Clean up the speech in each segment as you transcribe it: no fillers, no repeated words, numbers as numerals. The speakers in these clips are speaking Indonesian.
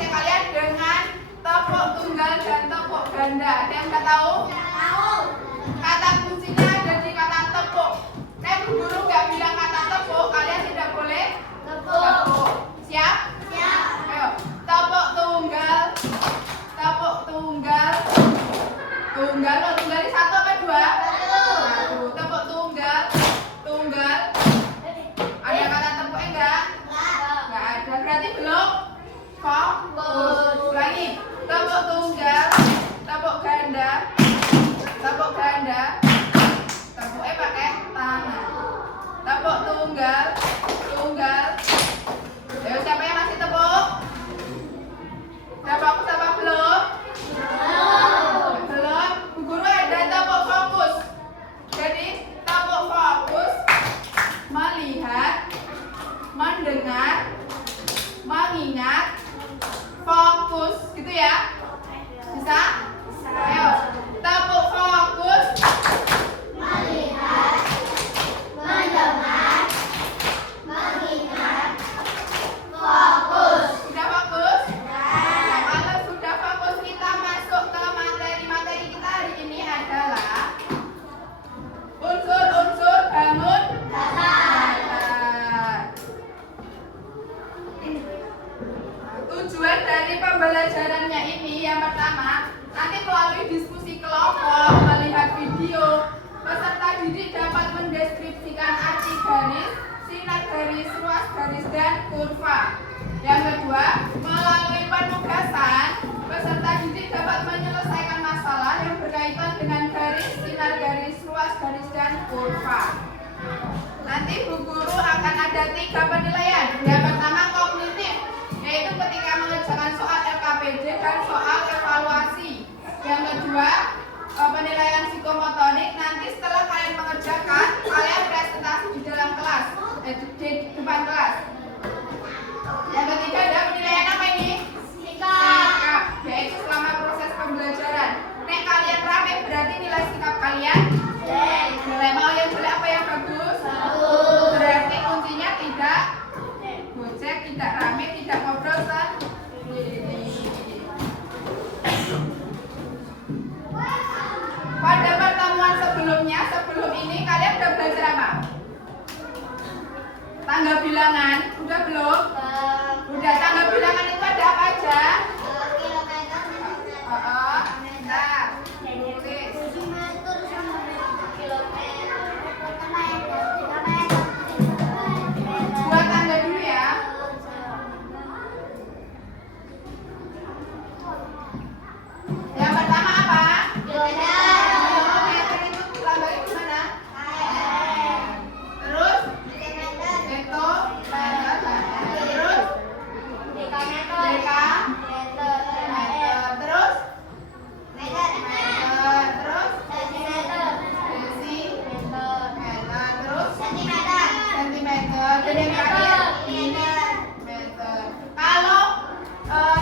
rumusnya kalian dengan tepuk tunggal dan tepuk ganda. Ada yang nggak tahu? Tahu. Kata kuncinya ada di kata tepuk. Nek Bu Guru nggak bilang kata tepuk, kalian tidak boleh tepuk. Siap? Siap. Ayo, tepuk tunggal, tepuk tunggal, tunggal. Lo tunggal ini satu apa dua? Satu. Tepuk tunggal, tunggal. Ada kata tepuknya enggak? Enggak ada. Berarti belum fokus. Ulangi. Tepuk tunggal, tepuk ganda, tepuk ganda. Tepuknya pakai tangan. Tepuk tunggal, tunggal. Ayo, siapa yang masih tepuk? Udah fokus apa belum? Belum. Bu Guru ada tepuk fokus. Jadi tepuk fokus, melihat, mendengar, mengingat, fokus, gitu ya? Bisa? Ayo, tepuk fokus, Melihat, mendengar, mengingat, fokus. sudah fokus? Nah, kalau sudah fokus, kita masuk ke materi kita hari ini adalah unsur-unsur bangun dasar. Tujuan dari pembelajarannya ini yang pertama, nanti melalui diskusi kelompok, melihat video, peserta didik dapat mendeskripsikan arti garis, sinar garis, ruas garis, dan kurva. Yang kedua, melalui penugasan, peserta didik dapat menyelesaikan masalah yang berkaitan dengan garis, sinar garis, ruas garis, dan kurva. Nanti Bu Guru akan ada 3 penilaian. Yang pertama kognitif, yaitu ketika mengerjakan soal LKPD dan soal evaluasi. Yang kedua penilaian psikomotorik, nanti setelah kalian mengerjakan, kalian presentasi di dalam kelas, di depan kelas. Yang ketiga ada penilaian apa ini? Sikap, yaitu selama proses pembelajaran. Nek kalian rame berarti nilai sikap kalian jelek. Mau yang jelek apa yang bagus? Berarti kuncinya tidak gojek, tidak rame, tidak ngobrol sendiri. Pada pertemuan sebelumnya, sebelum ini kalian udah belajar apa? Tangga bilangan, udah belum? Udah. Tangga bilangan itu ada apa aja? Nah, tulis. Buat tangga dulu ya. Yang pertama apa? Kilometer itu lambangnya gimana? Terus meter, terus deka, meter, terus meter, terus desimeter, terus sentimeter, jadi yang terakhir meter. Kalau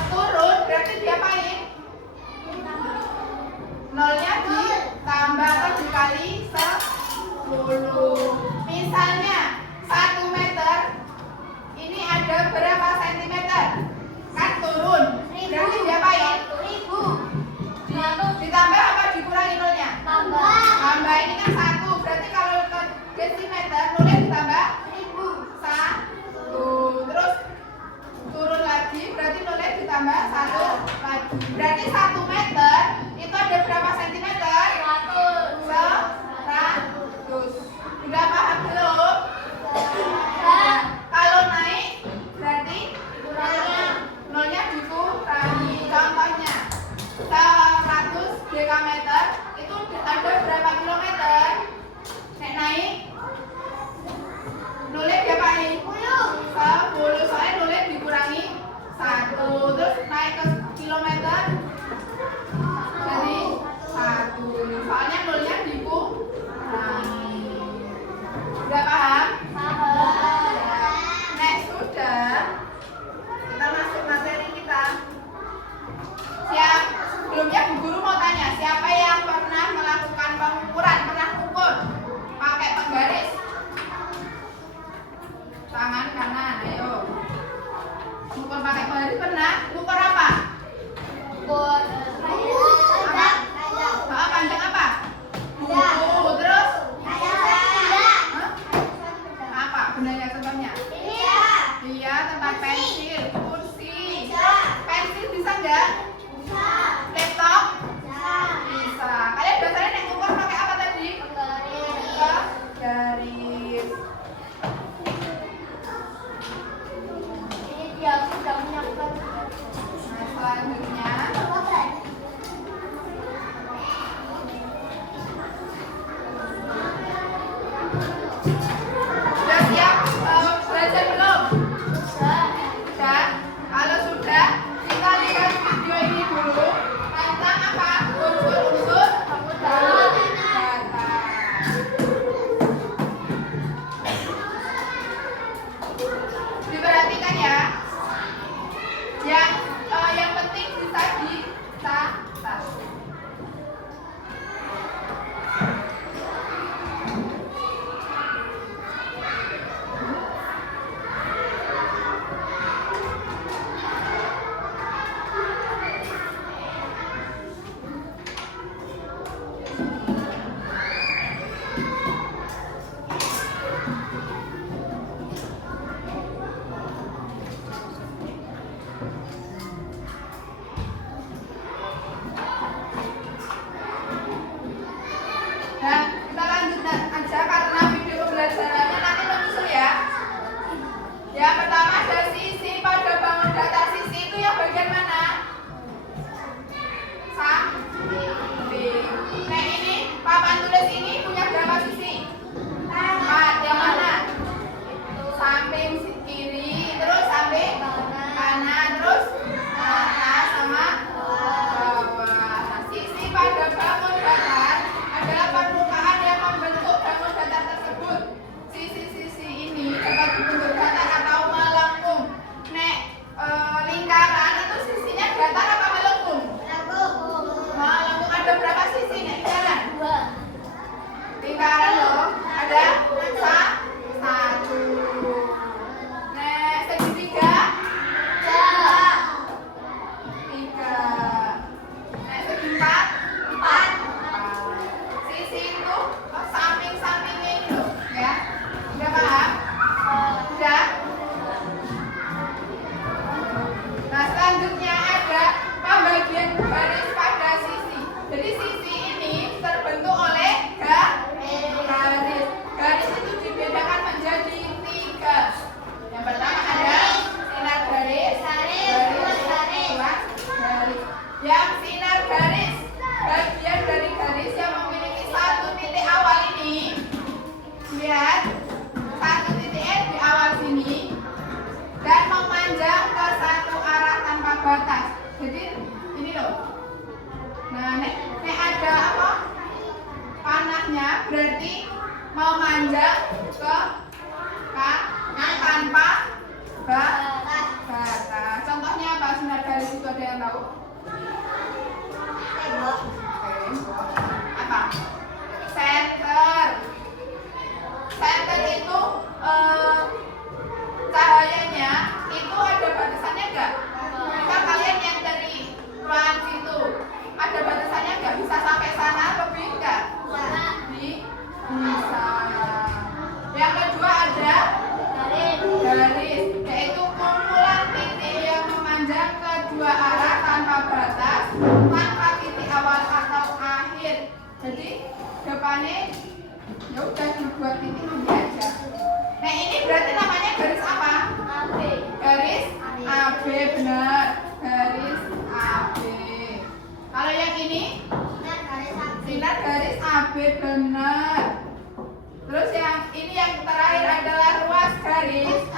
turun berarti diapain? Nolnya ditambah atau dikali 10. Misalnya 1 meter ini ada berapa sentimeter? Kan turun. Berarti diapain? Ditambah apa dikurangi nolnya? Tambah, ini kan 1. Berarti kalau ke desimeter nolnya ditambah 1. Terus turun lagi, berarti nolnya ditambah 1 lagi. Berarti 1 meter itu ada berapa sentimeter? 100. Udah paham belum? Kalau naik berarti nolnya dikurangi. Contohnya 100 dekameter itu ada berapa kilometer? Nek naik nolnya diapain? 10. Soalnya nolnya dikurangi 1. Terus naik ke kilometer jadi 1. Soalnya nolnya dikurangi. Udah paham? Nek sudah, kita masuk materi kita. Siap? Sebelumnya Bu Guru mau tanya, siapa yang pernah melakukan pengukuran, pernah ukur pakai penggaris? Tangan kanan, ayo. Ukur pakai penggaris pernah? Ukur apa? Yang sinar garis, bagian dari garis yang memiliki satu titik awal ini, lihat satu titiknya di awal sini dan memanjang ke satu arah tanpa batas. Jadi ini loh. Nah, nek ada apa? Panahnya berarti memanjang ke kanan tanpa batas. Contohnya apa sinar garis itu, ada yang tahu? Tembok. Apa? Center. Center itu cahayanya itu ada batasannya enggak? Bisa kalian yang dari ruangan situ ada batasannya enggak? Bisa sampai sana lebih enggak? Bisa. Yang kedua ada garis, yaitu kumpulan titik yang memanjang ke dua arah tanpa batas, tanpa titik awal atau akhir. Jadi depannya ya udah dibuat titik ini aja. Nah ini berarti namanya garis apa? AB. Garis AB, benar. Garis AB. Kalau yang ini sinar garis AB, benar. Terus yang ini yang terakhir adalah ruas garis,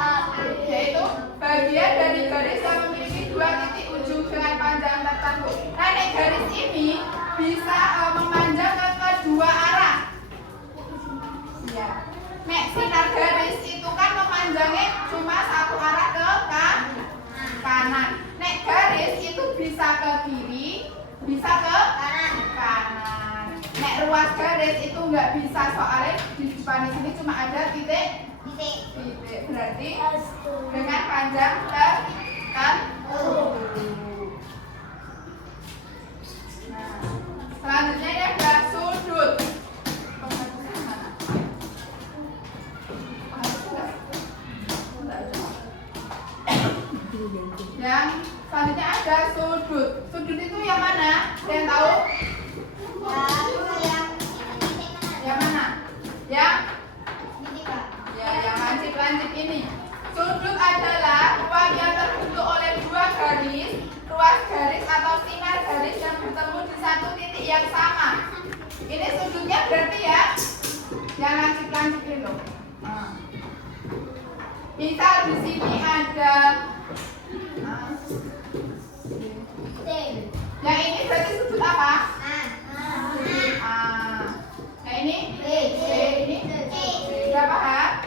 yaitu bagian dari garis yang memiliki dua titik ujung dengan panjang tertentu. Nah, nek garis ini bisa memanjang ke kedua arah. Ya. Nek sinar garis itu kan memanjangnya cuma satu arah ke kanan. Nek garis itu bisa ke kiri, bisa ke kanan. Nek ruas garis itu nggak bisa, soalnya di depan sini cuma ada titik. Berarti dengan panjang tertentu. Nah, selanjutnya ini ada sudut. Yang selanjutnya ada sudut. Sudut itu yang mana? Ada yang tahu? Yang mana? Yang lancip ini. Sudut adalah ruang yang terbentuk oleh dua garis, ruas garis atau sinar garis yang bertemu di satu titik yang sama. Ini sudutnya berarti ya yang lancip ini loh. Misal di sini ada yang ini berarti sudut apa? A. Nah ini B. Ini sudah paham?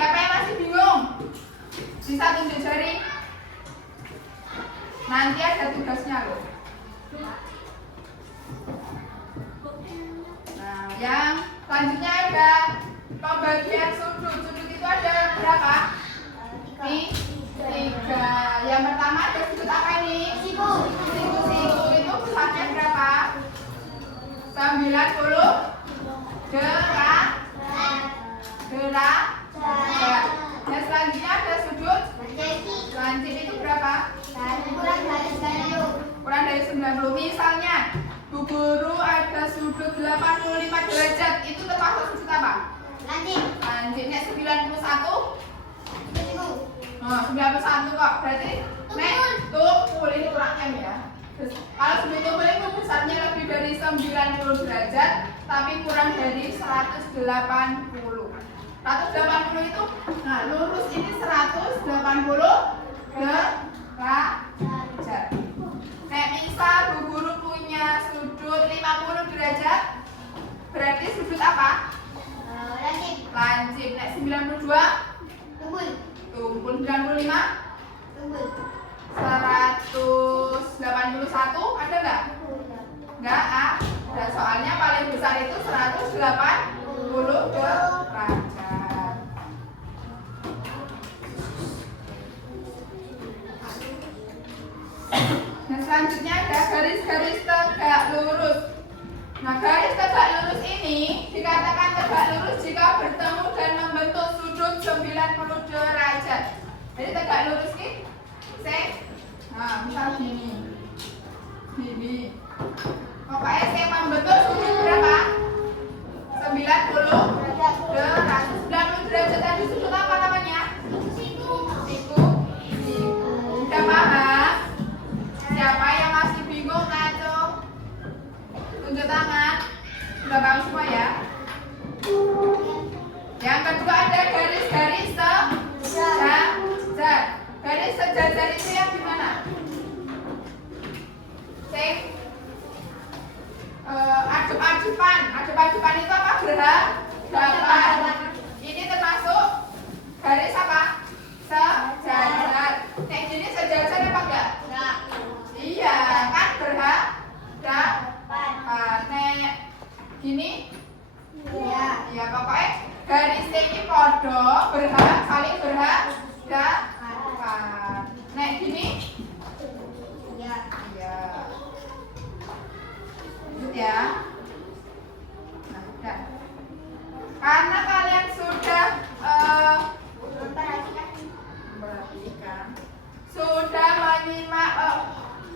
Siapa yang masih bingung? Bisa tunjuk jari. Nanti ada tugasnya loh. Nah, yang selanjutnya ada pembagian sudut. Sudut itu ada berapa? 3. Yang pertama ada sudut apa ini? Siku itu besarnya berapa? 90 derajat. Dan selanjutnya ada sudut lancip itu berapa? Kurang dari 90. Misalnya Bu Guru ada sudut 85 derajat, itu termasuk sudut apa? Lancipnya 91. Nah, 91 kok. Berarti tumpul ini kurang M ya. Kalau sudut tumpul itu besarnya lebih dari 90 derajat tapi kurang dari 180. 180 itu, nah lurus ini 180 derajat. Nah, misal Bu Guru punya sudut 50 derajat, berarti sudut apa? Lancip. Nah, 92 tumpul. 95 181 ada nggak? Nggak ada, soalnya paling besar itu 180 derajat. Nah, selanjutnya ada garis-garis tegak lurus. Nah, garis tegak lurus ini dikatakan tegak lurus jika bertemu dan membentuk sudut 90 derajat. Jadi tegak lurus ini, nah misal gini. Pokoknya saya membentuk sudut berapa? 90 derajat. 90 derajat tadi sudut apa namanya? Siku. Udah paham? Siapa yang masih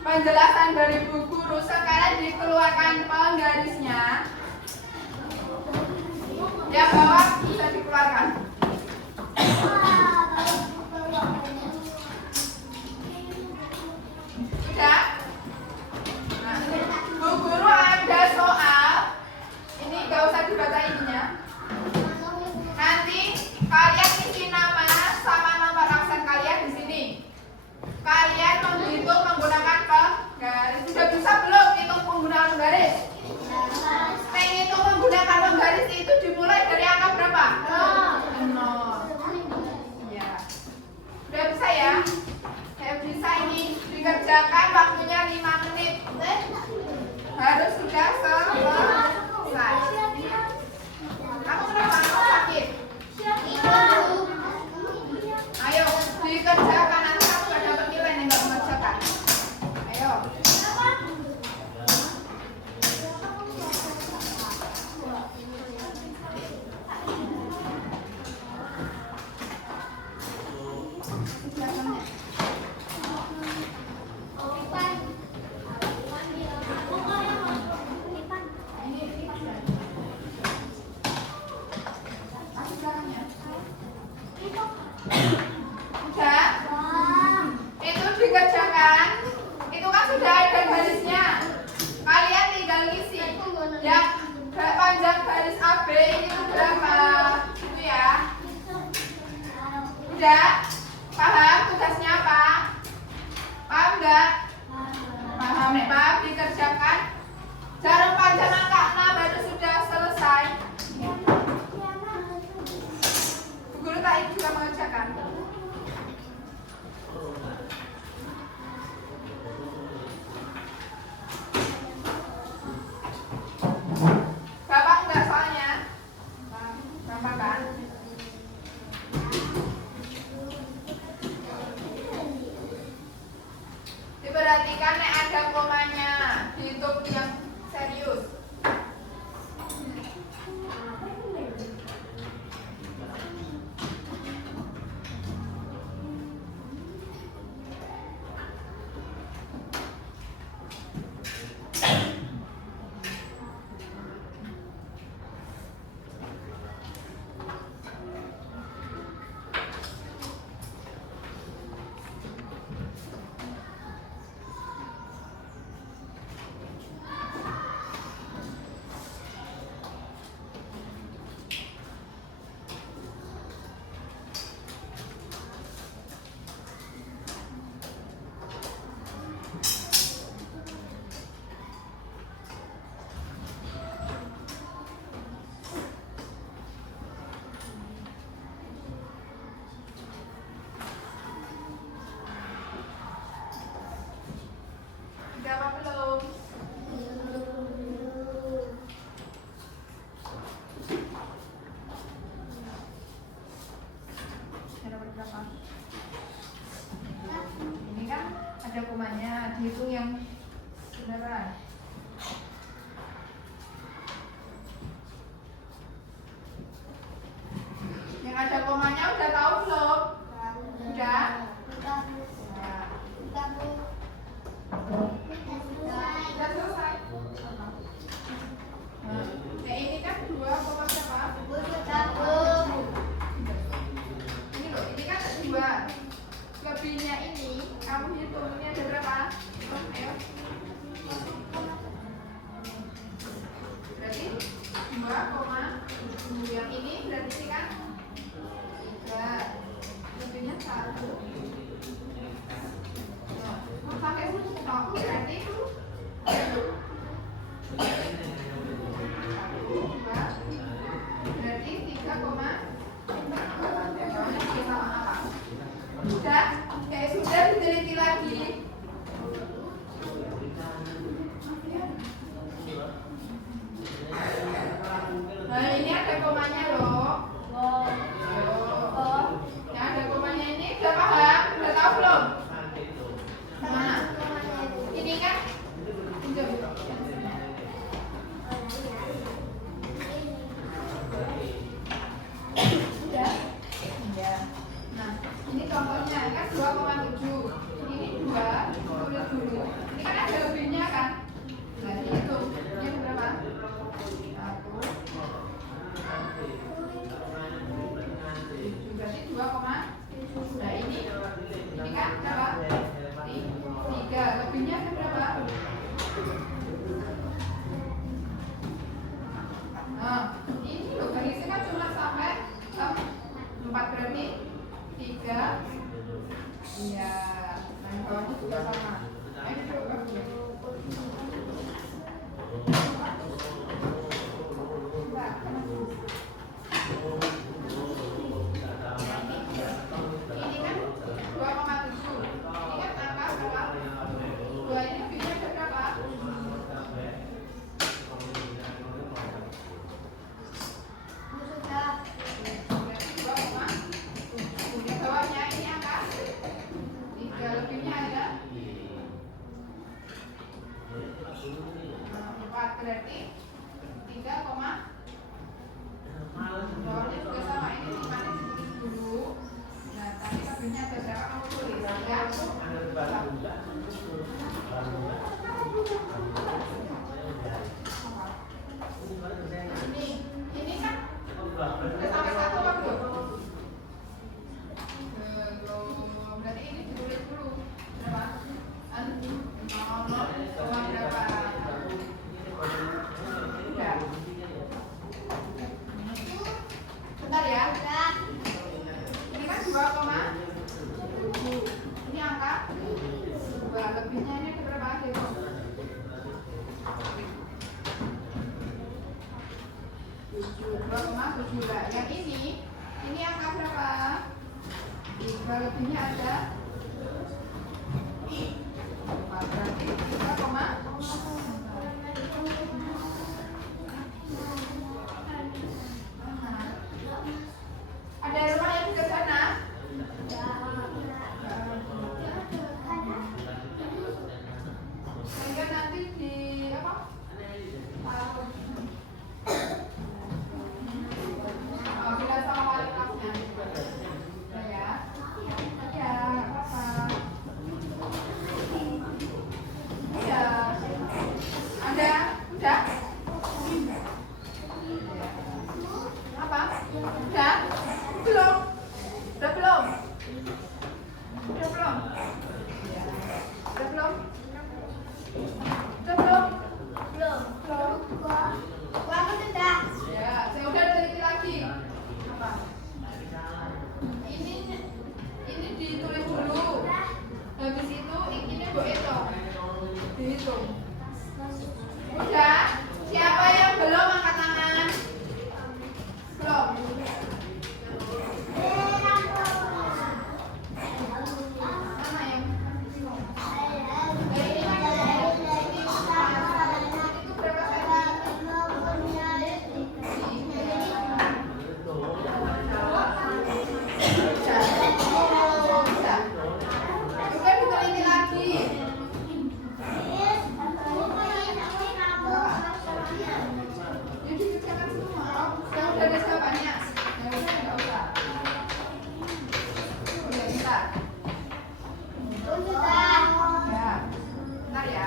penjelasan dari Bu Guru. Sekarang dikeluarkan penggarisnya. Yang bawah bisa dikeluarkan. Sudah? Nah, Bu Guru ada soal. Ini gak usah dibaca ininya. Nanti kalian isi nama sama nomor absen kalian di sini. Kalian menghitung menggunakan penggaris. Sudah bisa belum hitung menggunakan penggaris? Menghitung menggunakan penggaris itu dimulai dari angka berapa? 0. Ya. Sudah bisa ya? Saya bisa ini dikerjakan waktunya 5 menit. Harus sudah selesai. Aku kenapa aku sakit? Ayo dikerjakan, nanti kamu gak dapat nilai yang gak mengerjakan. Ayo. Sudah? Itu dikerjakan. Itu kan sudah ada garisnya. Kalian tinggal ngisi. Yang panjang garis AB ini tuh berapa? Itu ya. Udah? Paham tugasnya apa? Paham enggak? Paham nih, paham dikerjakan. Jarum panjang angka 6 baru sudah selesai. Guru tadi juga mengerjakan. Bapak enggak soalnya? Gampang kan? Diperhatikan nih ada komanya. Dihitung yang serius. Udah apa belum? Dapat berapa? Ini kan ada komanya, dihitung yang beneran. Yang ada komanya udah tahu belum? Udah? Sudah selesai. Nah, ini kan 2, berapa? Ini loh, ini kan 2. Lebihnya ini, kamu hitung ini ada berapa? Ayo. Berarti 2, yang ini berarti kan 3. Lebihnya 1. Pakai stok berarti 1, 2, berarti 3,8. Sudah? Kayak sudah diteliti lagi. Nah ini ada komanya loh. Yang ada komanya ini udah paham? Udah tahu belum? Mana? Ini kan? Pinjam. 4 berarti 3, bawahnya juga sama, ini timahnya ditulis dulu. Nah, tadi kabelnya ada berapa kamu tulis ya? Ini kan udah sampai 1 apa belum? Belum. Berarti ini ditulis dulu. Berapa? 0, berapa? Udah. Bentar ya. Ini kan 2,7. Ini angka 2. Lebihnya ini berapa? Gitu. 2,7. Yang ini angka berapa? 3 lebihnya ada 4, berarti 3, ada rumah yang ke sana? Sehingga nanti di apa? Bila sama wali kelasnya. Udah ya? Ya, nggak apa-apa. Ya. Ada? Udah? Apa? Udah? Belum? Udah belum? Udah belum? Udah belum? Udah belum? Belum. Belum? Aku sudah. Ya, saya udah teliti lagi. Apa? Ini ditulis dulu. Habis itu ini Bu hitung. Dihitung. Udah? Siapa yang belum angkat tangan? Belum. Mana yang? Itu berapa senti? Udah diteliti lagi. Jadi dikerjakan semua. Yang udah ada jawabannya. Yang udah nggak usah. Udah bisa. Ya. Bentar ya.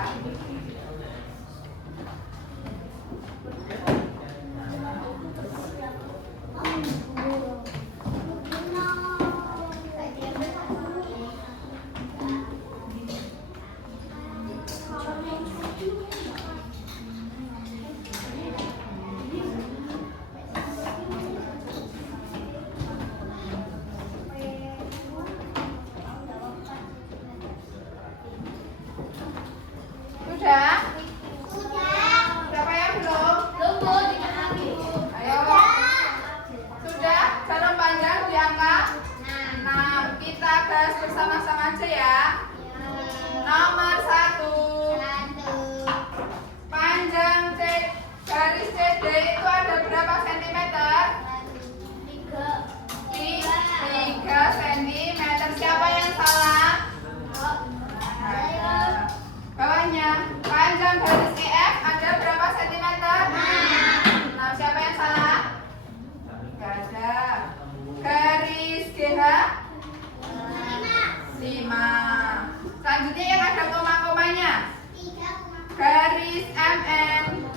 Udah? Siapa yang belum? Ayo. Sudah? Jarum panjang diangkat? Nah, kita bahas bersama-sama aja ya. Nomor 1. Panjang garis CD itu ada berapa sentimeter? 3 sentimeter. Siapa yang salah? Bawahnya, panjang garis EF ada berapa sentimeter? 6. Siapa yang salah? Gak ada. Garis GH? 5. Selanjutnya yang ada koma-komanya. Garis MN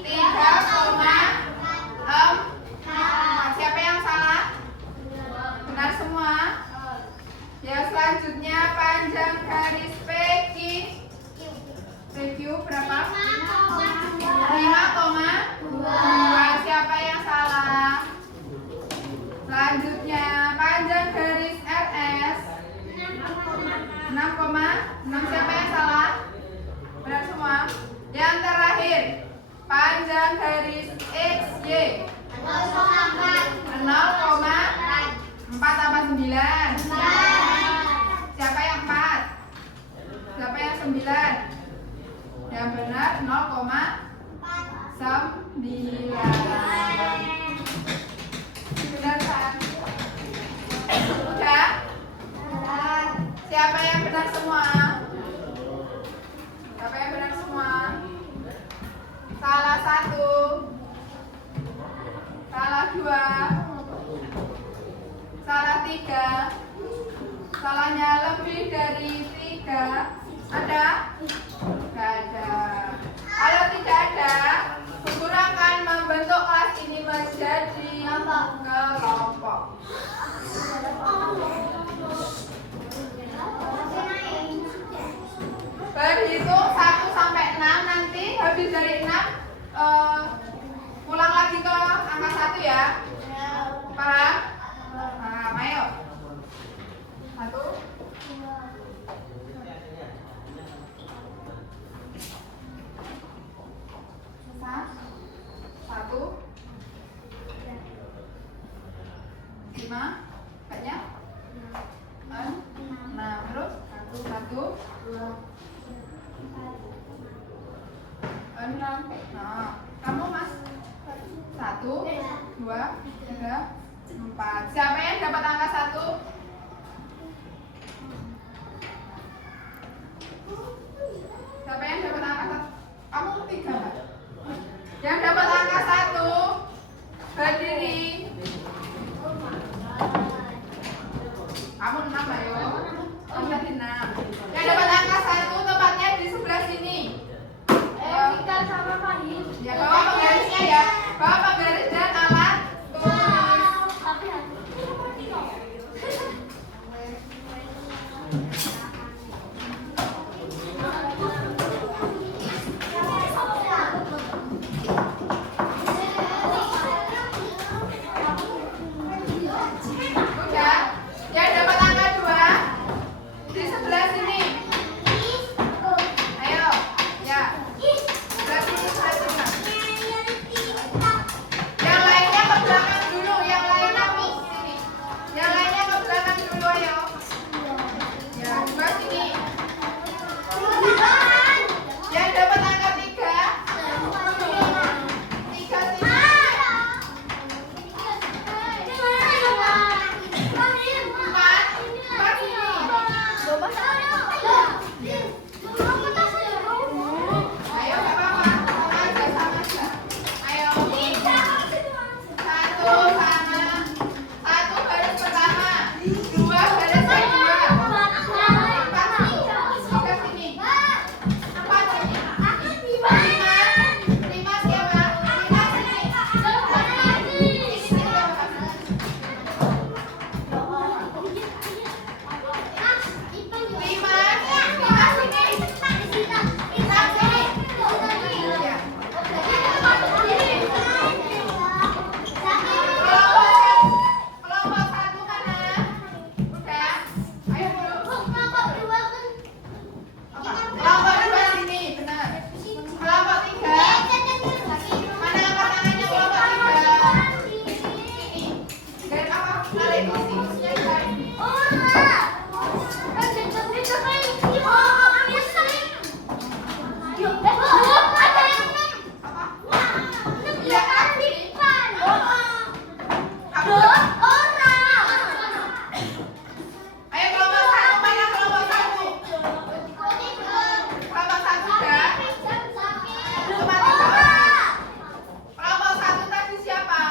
3,4. Siapa yang salah? Benar semua. Ya, selanjutnya panjang garis PQ. PQ berapa? 5,2. Siapa yang salah? Selanjutnya panjang garis RS 6,6. Siapa yang salah? Benar semua. Yang terakhir panjang garis XY 0,4 apa 9? Siapa yang 4? Siapa yang 9? Yang benar 0,9. Benar kan? Udah? Siapa yang benar semua? Siapa yang benar semua? satu, salah dua, salah tiga, salahnya lebih dari tiga. Ada? Nggak ada. Kalau tidak ada, guru akan membentuk kelas ini menjadi kelompok. Berhitung 1 sampai 6, nanti habis dari 6 pulang lagi ke angka 1 ya. Paham? Nah, ayo. 1 susah. 1 5 banyak 6 terus 1 6. Nah, kamu Mas 1 2 3 4. Siapa yang dapat angka 1? Siapa yang dapat angka 1? Kamu 3 kan? Yang dapat angka 1 berdiri. Kamu 6 ayo. Kamu tadi 6. Yang dapat angka 1 tempatnya di sebelah sini. sama Fahim. Ya, bawa penggarisnya ya. Bawa penggaris dan alat tulis. Udah. Yang dapat angka 2 di sebelah sini. Ayo. Ya. Sebelah sini satu. Yang lainnya ke belakang dulu, yang lainnya ke sini. Yang lainnya ke belakang dulu ayo. Ya, sebelah sini. Yang dapat angka 3 sini. 4 ayo gak apa-apa, sama aja. Ayo. 1 sama. 1 baris pertama, 2 baris kedua. 4 ke sini. 4 sini. 5 siapa? 5 sini. Ini sini berapa? 5 sini. Kelompok 1 mana? Udah. Ayo dulu. Kelompok 2 sini, benar. Kelompok 3. Mana angkat tangannya kelompok 3? Ini. Garis apa? Tarik sinusnya ditarik. Iya kan? Kamu ayo kelompok 1 mana kelompok 1? Kelompok 1 udah. Cuma 3 kelompok 1 tadi siapa?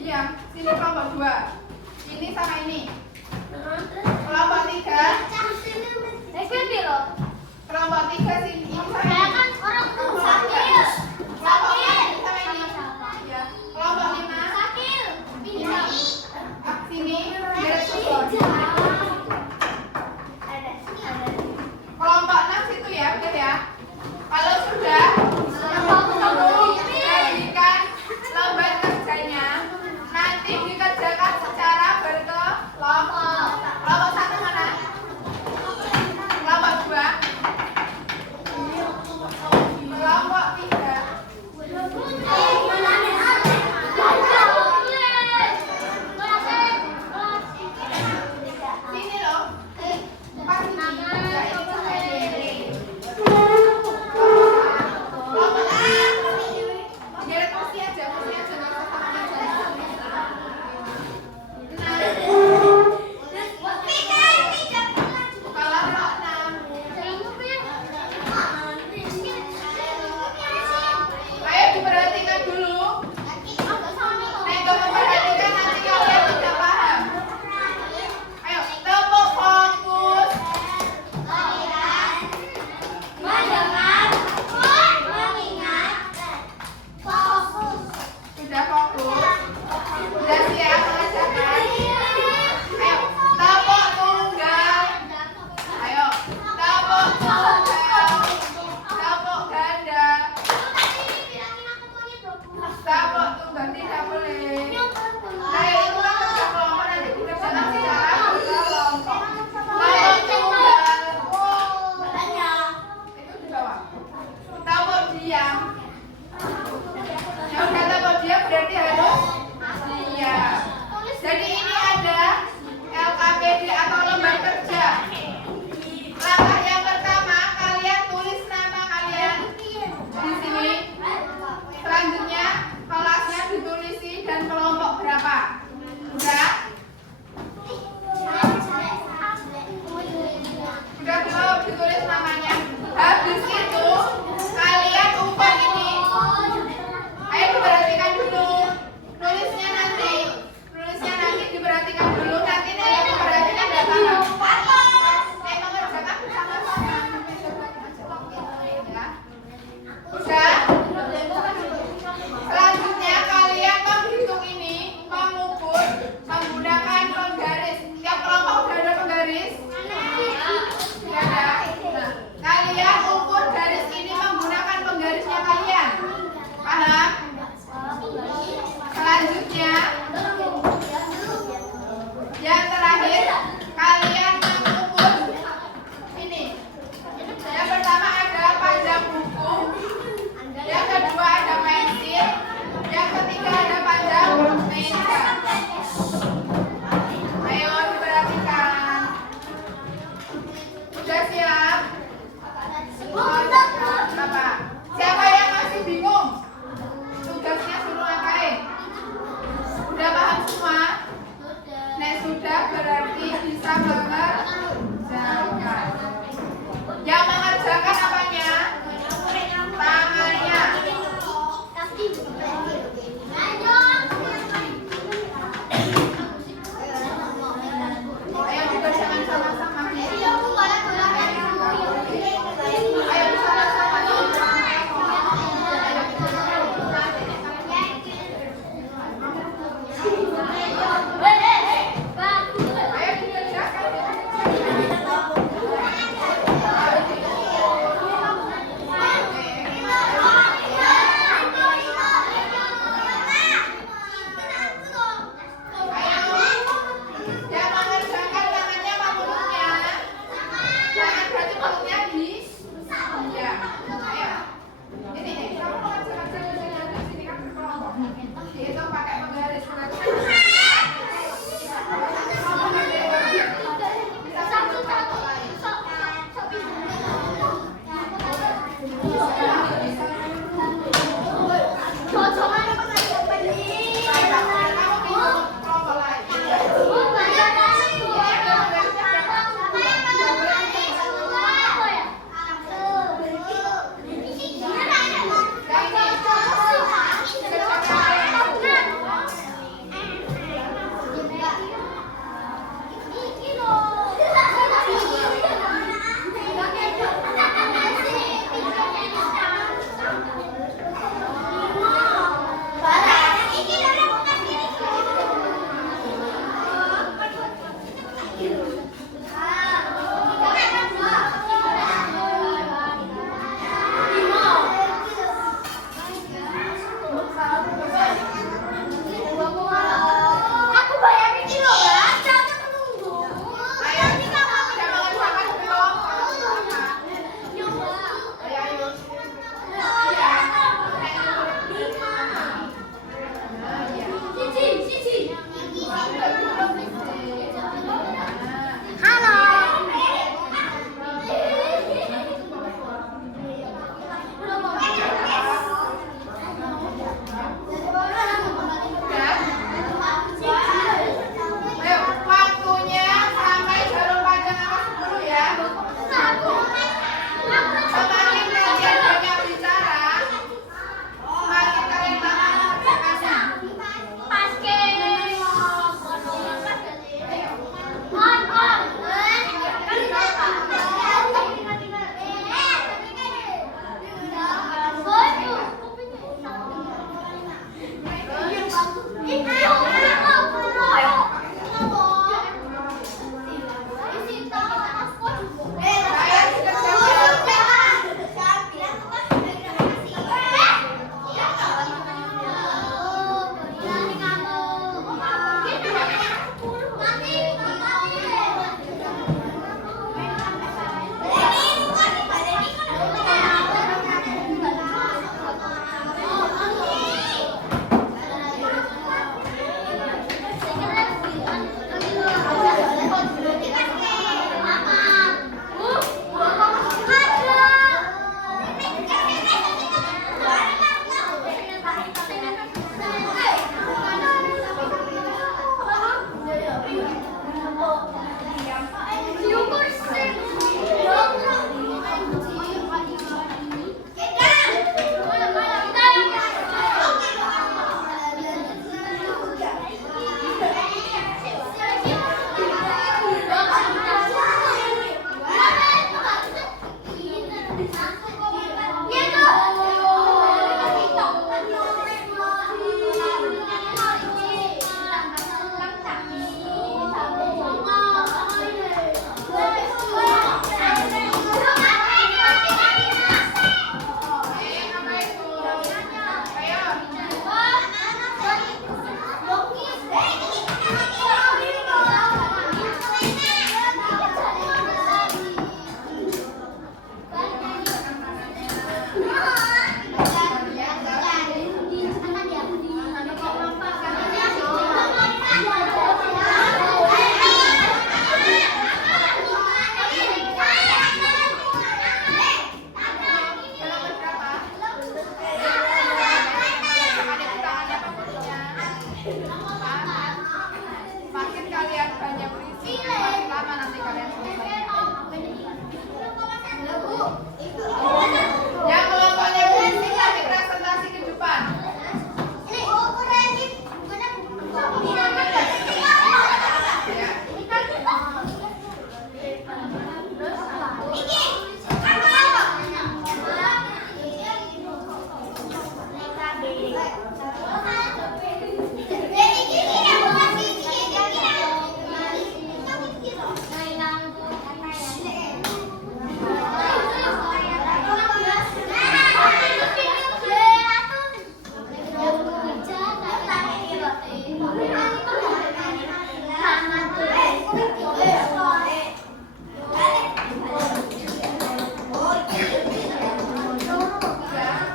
Iya, sini kelompok 2. Ini sama ini. Kelompok 3. Kelompok 3 sini. Ini sama ini. Kelompok 4 ini sama ini. Iya. Kelompok 5. Sini. Garis